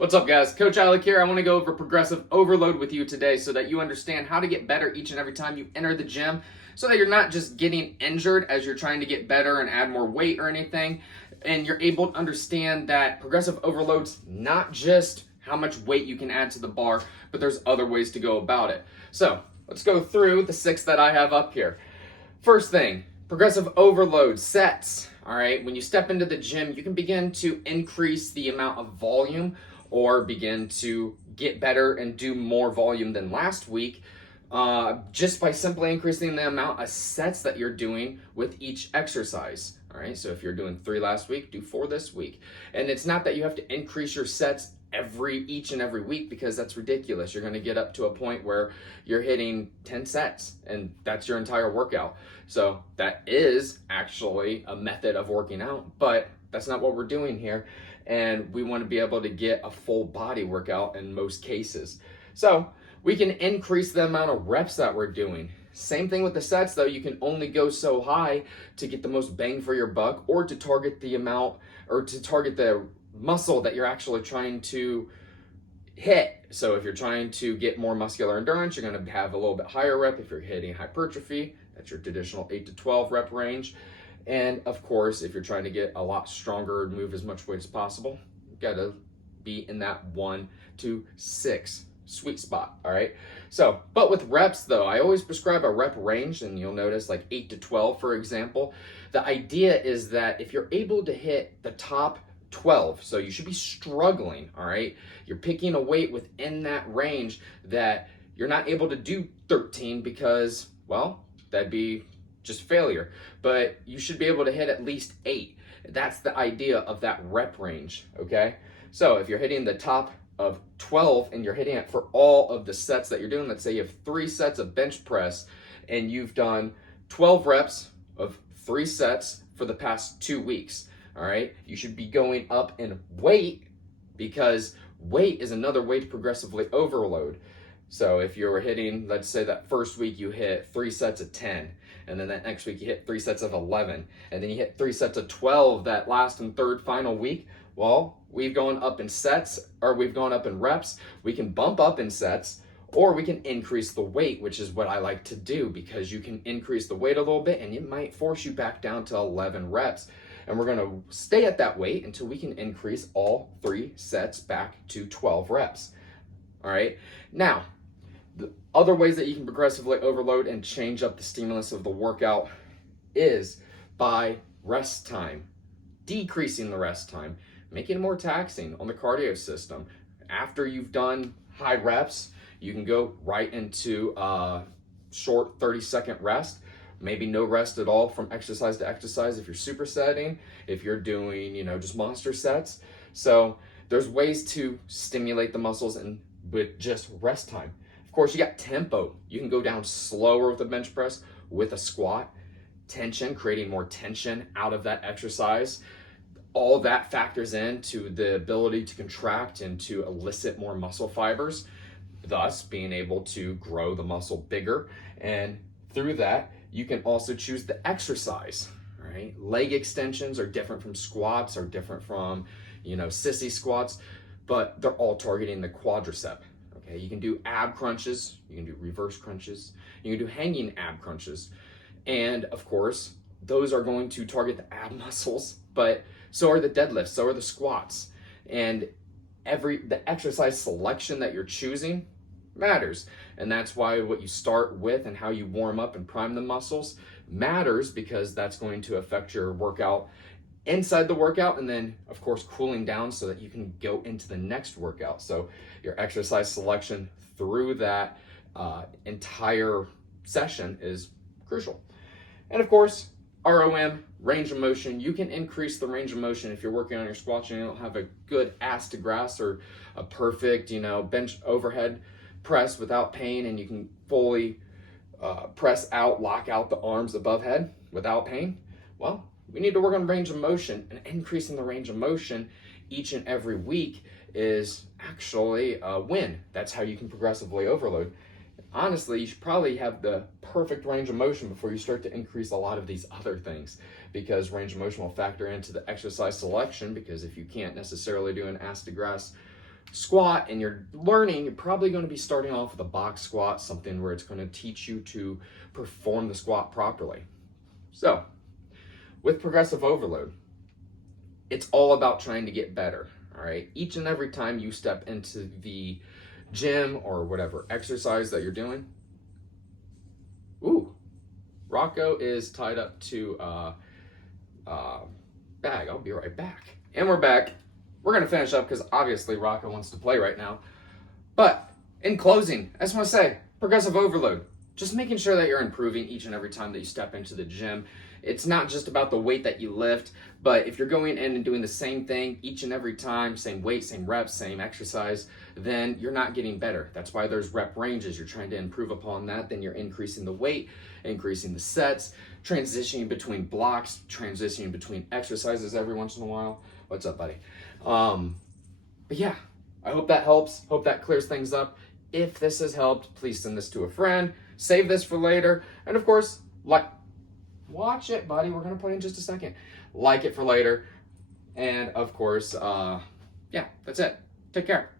What's up, guys? Coach Alec here. I want to go over progressive overload with you today so that you understand how to get better each and every time you enter the gym, so that you're not just getting injured as you're trying to get better and add more weight or anything, and you're able to understand that progressive overload's not just how much weight you can add to the bar, but there's other ways to go about it. So let's go through the 6 that I have up here. First thing, progressive overload sets. All right, when you step into the gym, you can begin to increase the amount of volume or begin to get better and do more volume than last week just by simply increasing the amount of sets that you're doing with each exercise. All right, so if you're doing 3 last week, do 4 this week. And it's not that you have to increase your sets each and every week, because that's ridiculous. You're going to get up to a point where you're hitting 10 sets and that's your entire workout. So that is actually a method of working out, but that's not what we're doing here. And we want to be able to get a full body workout in most cases. So we can increase the amount of reps that we're doing. Same thing with the sets, though. You can only go so high to get the most bang for your buck, or to target the amount, or to target the muscle that you're actually trying to hit. So if you're trying to get more muscular endurance, you're going to have a little bit higher rep. If you're hitting hypertrophy, that's your traditional 8 to 12 rep range. And of course, if you're trying to get a lot stronger and move as much weight as possible, you gotta be in that 1 to 6 sweet spot. All right. So, but with reps though, I always prescribe a rep range, and you'll notice like 8 to 12, for example. The idea is that if you're able to hit the top 12, so you should be struggling. All right. You're picking a weight within that range that you're not able to do 13 because, well, that'd be just failure, but you should be able to hit at least 8. That's the idea of that rep range, okay? So if you're hitting the top of 12 and you're hitting it for all of the sets that you're doing, let's say you have 3 sets of bench press and you've done 12 reps of 3 sets for the past 2 weeks, all right? You should be going up in weight, because weight is another way to progressively overload. So if you're hitting, let's say that first week you hit 3 sets of 10, and then that next week you hit 3 sets of 11, and then you hit 3 sets of 12 that last and third final week, well, we've gone up in sets, or we've gone up in reps. We can bump up in sets, or we can increase the weight, which is what I like to do, because you can increase the weight a little bit and it might force you back down to 11 reps. And we're going to stay at that weight until we can increase all 3 sets back to 12 reps. All right. Now, the other ways that you can progressively overload and change up the stimulus of the workout is by rest time, decreasing the rest time, making it more taxing on the cardio system. After you've done high reps, you can go right into a short 30-second rest, maybe no rest at all from exercise to exercise if you're supersetting, if you're doing, just monster sets. So there's ways to stimulate the muscles and with just rest time. Of course, you got tempo. You can go down slower with a bench press, with a squat. Tension, creating more tension out of that exercise. All that factors into the ability to contract and to elicit more muscle fibers, thus being able to grow the muscle bigger. And through that, you can also choose the exercise, right? Leg extensions are different from squats, are different from, sissy squats, but they're all targeting the quadricep. Okay, you can do ab crunches, you can do reverse crunches, you can do hanging ab crunches. And of course, those are going to target the ab muscles, but so are the deadlifts, so are the squats. And the exercise selection that you're choosing matters. And that's why what you start with and how you warm up and prime the muscles matters, because that's going to affect your workout inside the workout, and then of course cooling down so that you can go into the next workout. So your exercise selection through that entire session is crucial. And of course, ROM, range of motion. You can increase the range of motion if you're working on your squats and you don't have a good ass to grass or a perfect, bench overhead press without pain, and you can fully press out, lock out the arms above head without pain. Well, we need to work on range of motion, and increasing the range of motion each and every week is actually a win. That's how you can progressively overload. Honestly, you should probably have the perfect range of motion before you start to increase a lot of these other things, because range of motion will factor into the exercise selection, because if you can't necessarily do an ass to grass squat and you're learning, you're probably going to be starting off with a box squat, something where it's going to teach you to perform the squat properly. So, with progressive overload, it's all about trying to get better, all right? Each and every time you step into the gym or whatever exercise that you're doing. Ooh, Rocco is tied up to bag. I'll be right back. And we're back. We're going to finish up because obviously Rocco wants to play right now. But in closing, I just want to say, progressive overload. Just making sure that you're improving each and every time that you step into the gym. It's not just about the weight that you lift, but if you're going in and doing the same thing each and every time, same weight, same reps, same exercise, then you're not getting better. That's why there's rep ranges. You're trying to improve upon that. Then you're increasing the weight, increasing the sets, transitioning between blocks, transitioning between exercises every once in a while. What's up, buddy? But yeah, I hope that helps. Hope that clears things up. If this has helped, please send this to a friend. Save this for later. And of course, watch it, buddy. We're going to play in just a second. Like it for later. And of course, yeah, that's it. Take care.